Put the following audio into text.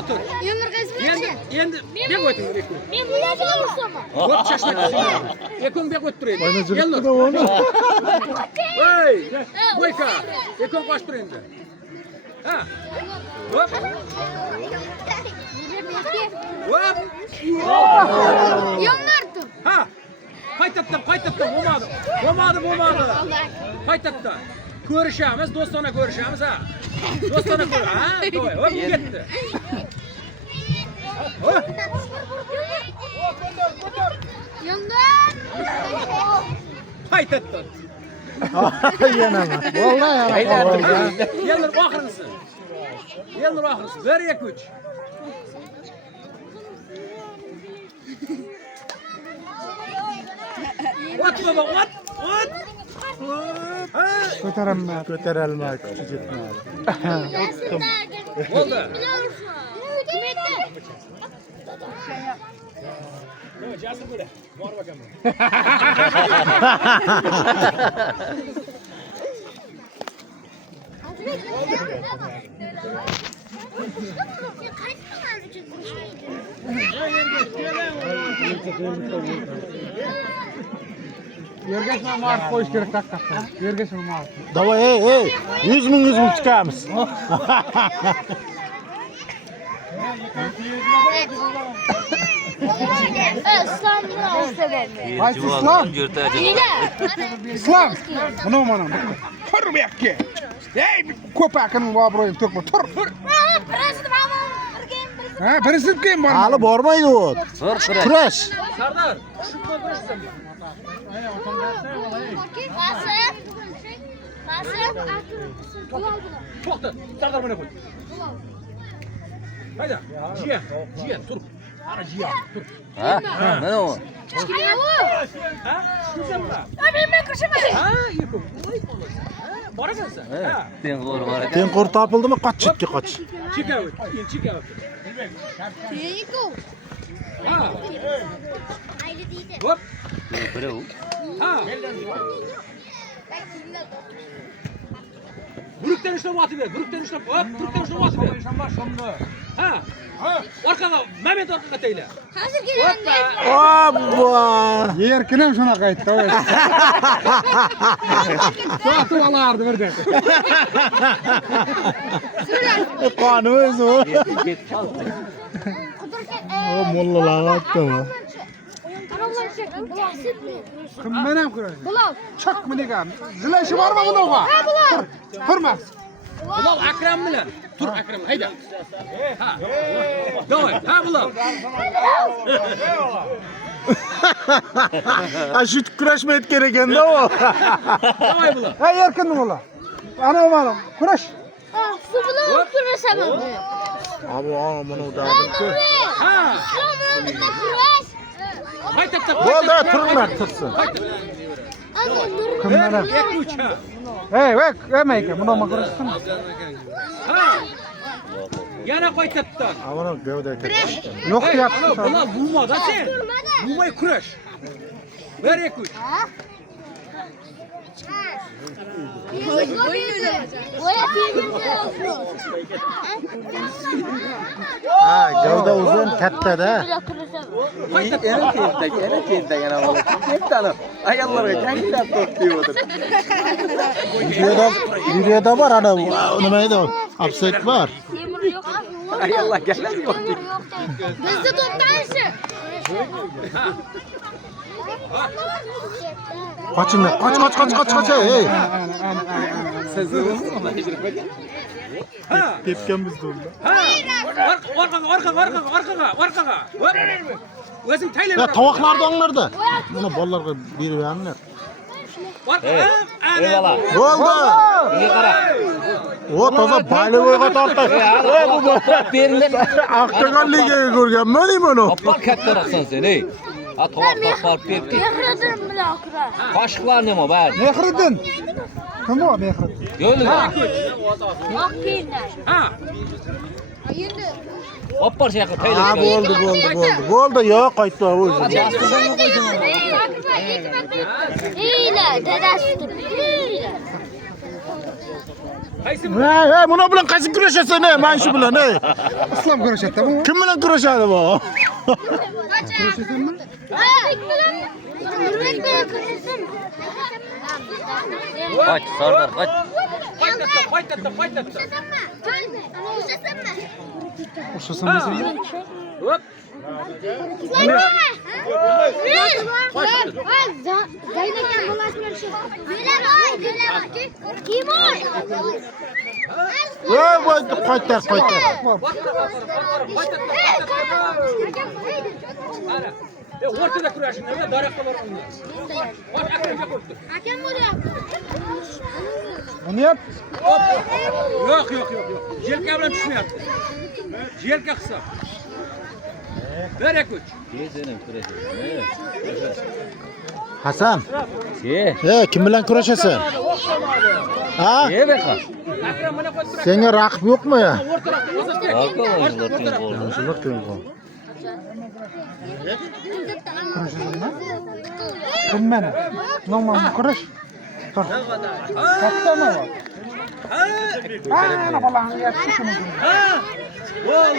otur. Yumurta kızmış. Endi bek o'ting. Men bu yerda o'rsam. Ko'p chashmak. Ekon bek o'tib turadi. Oynachilikda da onu. Voy, qo'yka. Ekon qo'shib tur endi. Ha. Hop. Hop. Yomlardim. Ha. Qaytatdan, bo'lmadi. Qaytatdan. Ko'rishamiz, do'stona ko'rishamiz, ha. Do'stona ko'r. Ha, to'y. Hop, ketdi. Hop. Yomlar. Qaytatdan. Yana mı? Vallahi yana. Yalnız oxirgisi. 1 2 3. Ot baba, ot. Ko'tarolmay, kuchi yetmadi. O'tdim. Bo'ldi. Jasur bo'la. Bor bakaman. Yergacha ma'lum qo'yish kerak haqiqatan. Yergacha ma'lum. Davay, 100 ming chiqamiz. Qaysi islom? Islom. Mana. Tur bu yoqqa. Ey, ko'pakini obro'yim to'kma. Tur. Ha, prezident kim bor? Hali bormaydi u. Kurash. Sardar, shunga ko'rishsan. To'xta, Sardar mana qo'y. Hayda, jiyan, tur. Ana jiyan, tur. Ha? Mana u. Ha? Shundanmi? Men ko'rshaman. Ha, yiqib. Bor ekansan. Ha. Tengqur bor ekan. Tengqur topildimi? Qoch chetga qoch. Cheka o't. Yeyku. Ha. Ayli deydi. Hop. Birov. Ha. Burukdan ushlab otib ber. Burukdan ushlab ber. Ha. Orqaga, Mehmet orqaga tayla. Hozir kelaman. Obba! Yerkinam shunaqa aytdi. Sotib olardi birda. Qoni o'zi u. O mollalar aytdimi? Kimdan ham ko'radi? Bular. Chakmi degan. Zilashi bormi bunaqa? Ha, bular. Hurmat. Bular Akram bilan. Tur Akram, hayda. Ha. Davay, ha bular. Shu kurashmaydi kerak ekanda u. Davay bular. Ey erkinmi bular? Ana mana kurash. Su bilan kurashaman. Abi, mana u davlatga. Ha. Kurash. Qaytatdan. Bo'ldi, turinglar, tursin. Kimdan ham? 2 3 ha. Ey, emayka, bunaqa kurashsin. Ha. Yana qaytatdan. Mana gavda ketdi. Yo'q deyapti. Bular bulmadi sen. Bulmay kurash. 1 2 3. Ha, gavda uzun katta-da. Yana tentak ana bola. Ketdi. Ayollarga jangilab to'xtayib o'tir. Videoda bor ana nima edi? Offset bor. Ayollar galas yo'q. Bizda to'xtanishi. Qochinglar, qoch. Ey. Ha. Tepganmiz unda. Ha. Orqaga. O'zing tayla Ya ber. tovoqlarni olinglarda. Mana bolalarga berib beringlar. Orqaga. Eyvallah. Bo'ldi. Bunga qara. O toza baylivoyga tortdi. Ey bu Beringlar. Aqtagan ligaga ko'rganman buni. Oppar kattaroqsan sen, ey. Ha, tovoq berdi. Mehriddin bilan kurash. Qoshiqlar nima bari? Mehriddin. Kim o Mehriddin? Yo'li. Oq kiyimlar. Ha. Endi Oppar shaqa Ha, tayla. bo'ldi. Yo'q, qaytdi o'zi. Hiyla, dadasi turibdi. Qaysi Hey, buna bilan qaysi kurashasan, ey? Men shu bilan, ey. Islom ko'rishadi bu. Kim bilan kurashadi bu? Ko'rishasanmi? Kaç Sardar kaç. Qaytatdi. O'shasan desa yer. Hop. Voy, voy, qaytar. Ana. O'rtada kurashing, nima daraxtlar o'rnida. Bak, akrabga qo'yibdi. Buni yap. Yo'q. Jelka bilan tushmayapti. Jelka qilsa. Bera ko'ch. Hasan, Ye. ey, kim bilan kurashasan? Ha? Ye beka. Akram mana qo'yib turadi. Senga raqib yo'qmi? O'rtaroqda Ozodbek. Shunday qiyin. Bilmem. Normal ko'rish. Tur. Kattami bu? Ana balani yapishim. Ha! Bo'ldi.